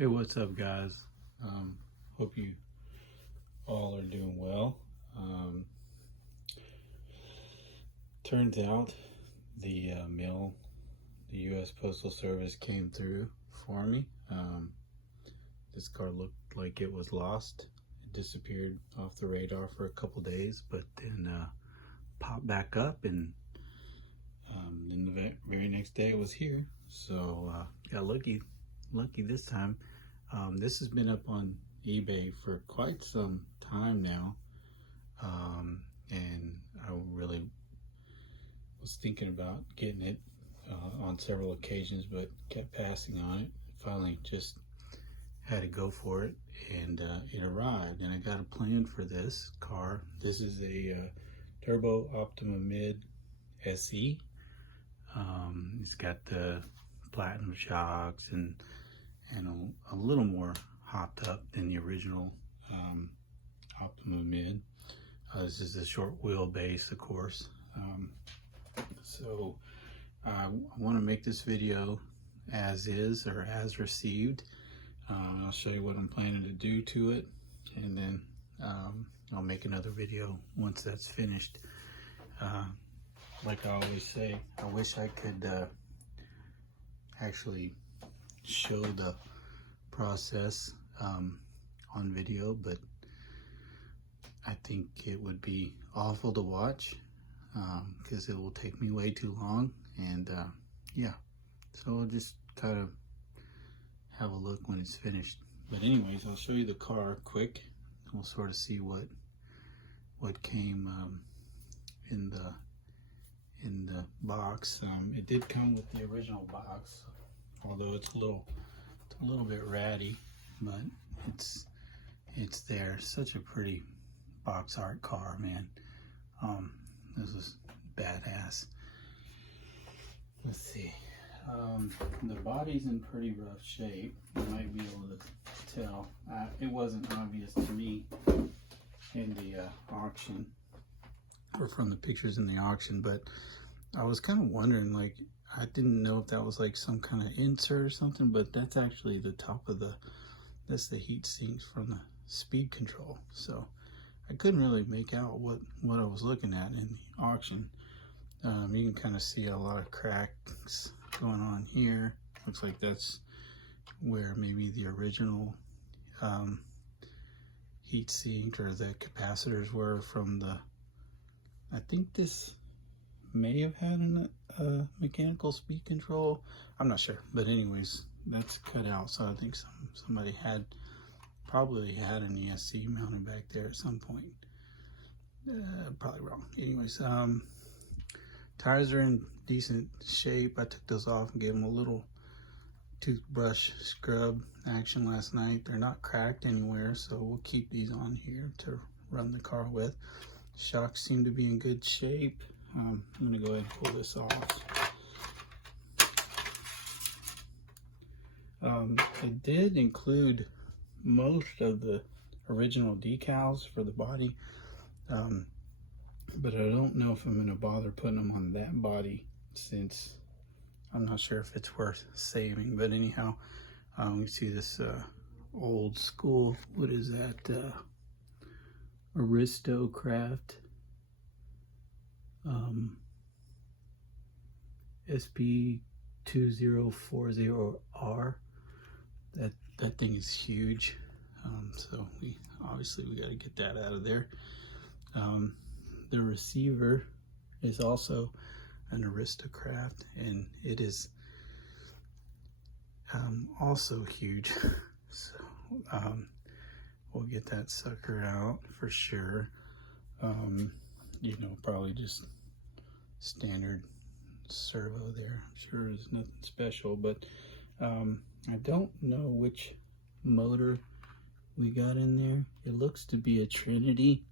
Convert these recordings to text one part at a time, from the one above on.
Hey, what's up, guys? Hope you all are doing well. Turns out the mail, the U.S. Postal Service came through for me. This car looked like it was lost. It disappeared off the radar for a couple days, but then popped back up, and then the very next day it was here. So got lucky this time. This has been up on eBay for quite some time now, and I really was thinking about getting it on several occasions, but kept passing on it. Finally just had to go for it, and it arrived, and I got a plan for this car. This is a turbo Optima Mid SE. It's got the platinum shocks and a little more hopped up than the original Optima Mid. This is a short wheelbase, of course. So I want to make this video as is, or as received. I'll show you what I'm planning to do to it, and then I'll make another video once that's finished. Like I always say, I wish I could actually show the process on video, but I think it would be awful to watch because it will take me way too long, and yeah, so I'll just kind of have a look when it's finished. But anyways, I'll show you the car quick. We'll sort of see what came in the box. It did come with the original box, although it's a little bit ratty, but it's there. Such a pretty box art car, man. This is badass. Let's see. The body's in pretty rough shape. You might be able to tell. It wasn't obvious to me in the auction, or from the pictures in the auction, but I was kind of wondering, like, I didn't know if that was like some kind of insert or something, but that's actually the top of that's the heat sinks from the speed control. So I couldn't really make out what I was looking at in the auction. You can kind of see a lot of cracks going on here. Looks like that's where maybe the original heat sink or the capacitors were from the, I think this may have had a mechanical speed control. I'm not sure, but anyways, that's cut out. So I think somebody probably had an ESC mounted back there at some point. Probably wrong. Anyways, tires are in decent shape. I took those off and gave them a little toothbrush scrub action last night. They're not cracked anywhere, so we'll keep these on here to run the car with. Shocks seem to be in good shape. I'm going to go ahead and pull this off. It did include most of the original decals for the body, but I don't know if I'm going to bother putting them on that body, since I'm not sure if it's worth saving. But anyhow, you see this old school, what is that, Aristocraft SP2040R. That thing is huge. So we got to get that out of there. The receiver is also an Aristocraft, and it is also huge. So we'll get that sucker out for sure. You know, probably just standard servo there. I'm sure there's nothing special, but I don't know which motor we got in there. It looks to be a Trinity.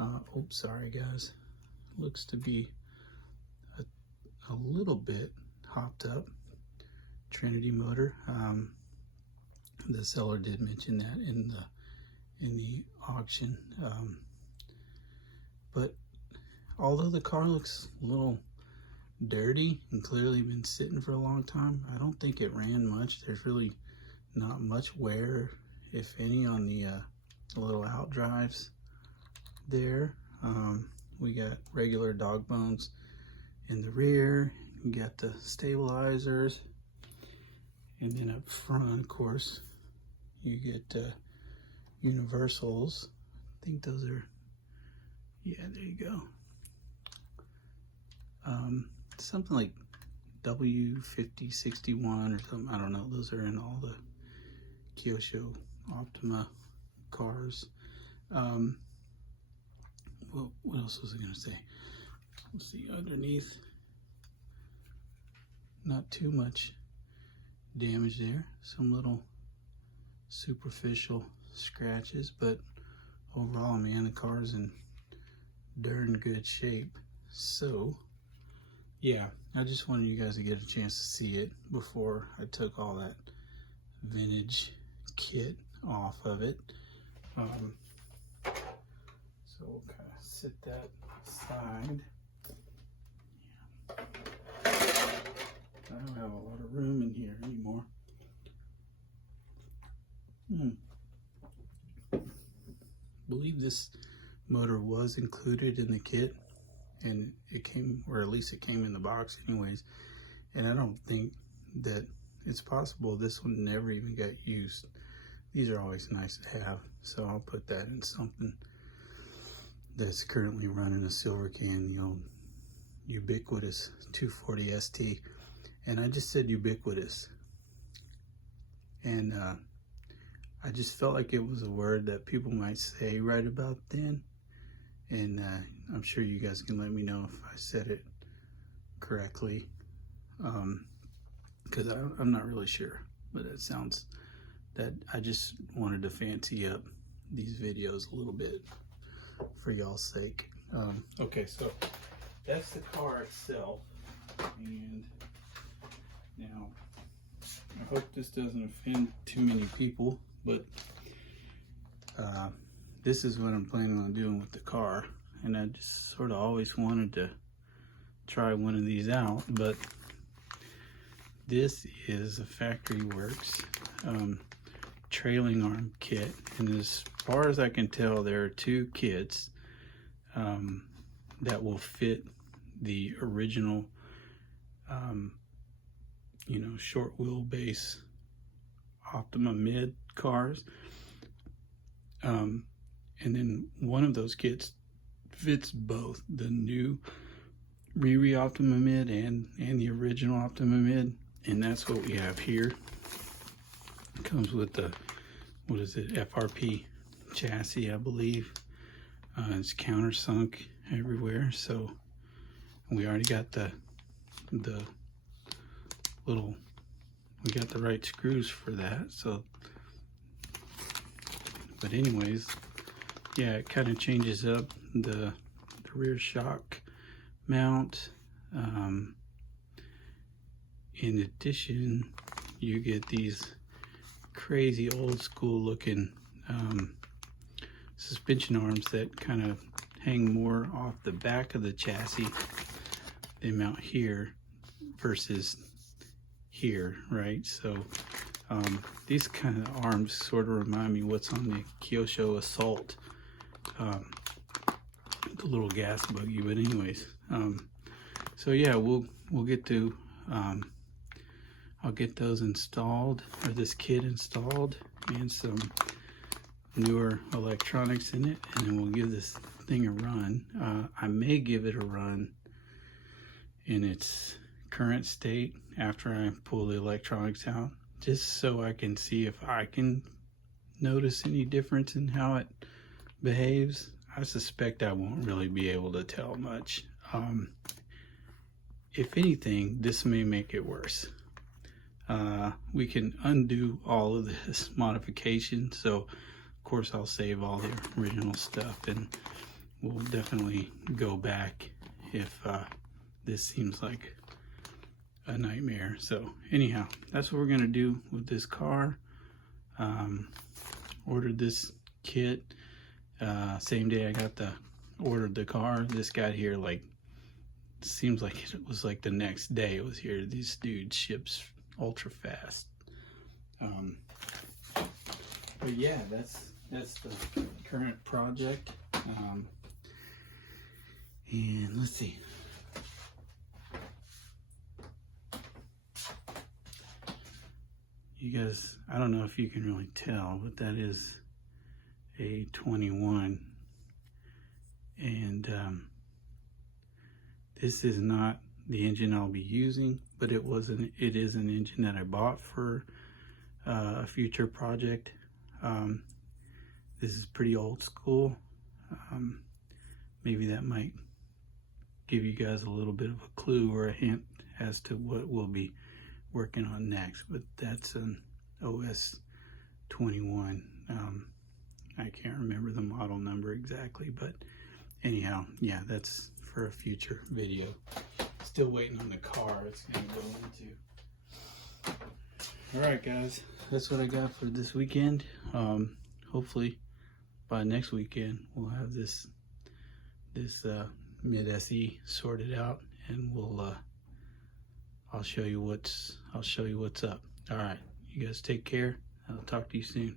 Oops, sorry guys. Looks to be a little bit hopped up Trinity motor. The seller did mention that in the auction. But although the car looks a little dirty and clearly been sitting for a long time, I don't think it ran much. There's really Not much wear, if any, on the little out drives there. We got regular dog bones in the rear. You got the stabilizers, and then up front, of course, you get universals. I think those are, yeah, there you go. Something like W5061 or something, I don't know. Those are in all the Kyosho Optima cars. What else was I gonna say? Let's see, underneath, not too much damage there. Some little superficial scratches, but overall, man, the car's in darn good shape. So yeah, I just wanted you guys to get a chance to see it before I took all that vintage kit off of it. So we'll kind of sit that aside. I don't have a lot of room in here anymore. I believe this motor was included in the kit, and it came, or at least it came in the box anyways, and I don't think that it's possible this one never even got used. These are always nice to have, so I'll put that in something that's currently running a silver can, the old ubiquitous 240 ST. And I just said ubiquitous, and I just felt like it was a word that people might say right about then, and I'm sure you guys can let me know if I said it correctly, because I'm not really sure, but it sounds that I just wanted to fancy up these videos a little bit for y'all's sake. Okay, so that's the car itself, and now I hope this doesn't offend too many people, but this is what I'm planning on doing with the car, and I just sort of always wanted to try one of these out. But this is a Factory Works trailing arm kit, and as far as I can tell, there are two kits that will fit the original you know, short wheelbase Optima mid cars, and then one of those kits fits both the new Riri Optima mid and the original Optima mid, and that's what we have here. It comes with the, what is it, FRP chassis, I believe. It's countersunk everywhere, so we already got the little, we got the right screws for that. So, but anyways, yeah, it kind of changes up the rear shock mount. In addition, you get these crazy old school looking suspension arms that kind of hang more off the back of the chassis. They mount here versus here, right? So these kind of arms sort of remind me what's on the Kyosho Assault, the little gas buggy. But anyways, so yeah, we'll get to I'll get those installed, or this kit installed, and some newer electronics in it, and then we'll give this thing a run. I may give it a run in its current state after I pull the electronics out, just so I can see if I can notice any difference in how it behaves. I suspect I won't really be able to tell much. If anything, this may make it worse. We can undo all of this modification, so of course I'll save all the original stuff, and we'll definitely go back if this seems like a nightmare. So anyhow, that's what we're gonna do with this car. Ordered this kit same day I ordered the car. This got here, like, seems like it was like the next day it was here. This dude ships ultra fast. But yeah, that's the current project. And let's see. You guys, I don't know if you can really tell, but that is a 21. And this is not the engine I'll be using, but it is an engine that I bought for a future project. This is pretty old school. Maybe that might give you guys a little bit of a clue or a hint as to what we'll be working on next. But that's an OS 21. I can't remember the model number exactly, but anyhow, yeah, that's for a future video. Still waiting on the car it's gonna go into. All right, guys, that's what I got for this weekend. Hopefully by next weekend we'll have this mid SE sorted out, and I'll show you what's up. All right, you guys take care. I'll talk to you soon.